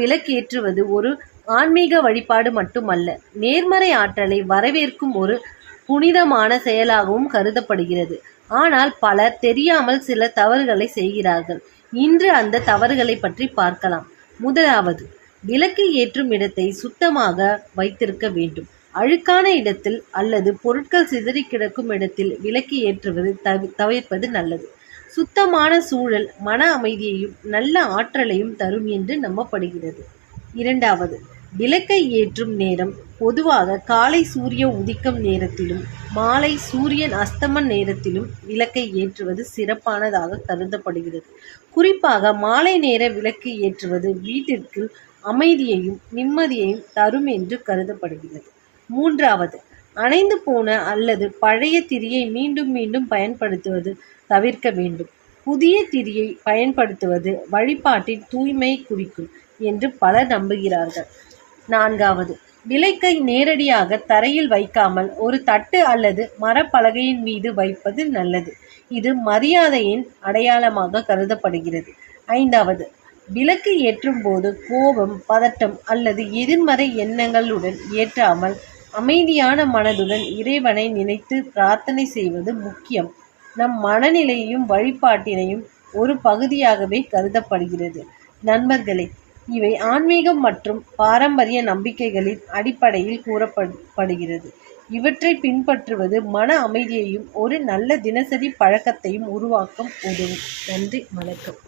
விளக்கேற்றுவது ஒரு ஆன்மீக வழிபாடு மட்டுமல்ல, நேர்மறை ஆற்றலை வரவேற்கும் ஒரு புனிதமான செயலாகவும் கருதப்படுகிறது. ஆனால் பலர் தெரியாமல் சில தவறுகளை செய்கிறார்கள். இன்று அந்த தவறுகளை பற்றி பார்க்கலாம். முதலாவது, விளக்கு ஏற்றும் இடத்தை சுத்தமாக வைத்திருக்க வேண்டும். அழுக்கான இடத்தில் அல்லது பொருட்கள் சிதறி கிடக்கும் இடத்தில் விளக்கு ஏற்றுவது தவிர்ப்பது நல்லது. சுத்தமான சூழல் மன அமைதியையும் நல்ல ஆற்றலையும் தரும் என்று நம்பப்படுகிறது. இரண்டாவது, விளக்கை ஏற்றும் நேரம் பொதுவாக காலை சூரிய உதிக்கும் நேரத்திலும் மாலை சூரியன் அஸ்தமன நேரத்திலும் விளக்கை ஏற்றுவது சிறப்பானதாக கருதப்படுகிறது. குறிப்பாக மாலை நேர விளக்கு ஏற்றுவது வீட்டிற்கு அமைதியையும் நிம்மதியையும் தரும் என்று கருதப்படுகிறது. மூன்றாவது, அணைந்து போன அல்லது பழைய திரியை மீண்டும் மீண்டும் பயன்படுத்துவது தவிர்க்க வேண்டும். புதிய திரியை பயன்படுத்துவது வழிபாட்டின் தூய்மையை குறிக்கும் என்று பலர் நம்புகிறார்கள். நான்காவது, விளக்கை நேரடியாக தரையில் வைக்காமல் ஒரு தட்டு அல்லது மரப்பலகையின் மீது வைப்பது நல்லது. இது மரியாதையின் அடையாளமாக கருதப்படுகிறது. ஐந்தாவது, விளக்கு ஏற்றும் போது கோபம், பதட்டம் அல்லது எதிர்மறை எண்ணங்களுடன் ஏற்றாமல் அமைதியான மனதுடன் இறைவனை நினைத்து பிரார்த்தனை செய்வது முக்கியம். நம் மனநிலையையும் வழிபாட்டினையும் ஒரு பகுதியாகவே கருதப்படுகிறது. நண்பர்களே, இவை ஆன்மீகம் மற்றும் பாரம்பரிய நம்பிக்கைகளின் அடிப்படையில் கூறப்படுகிறது. இவற்றை பின்பற்றுவது மன அமைதியையும் ஒரு நல்ல தினசரி பழக்கத்தையும் உருவாக்க உதவும். நன்றி, வணக்கம்.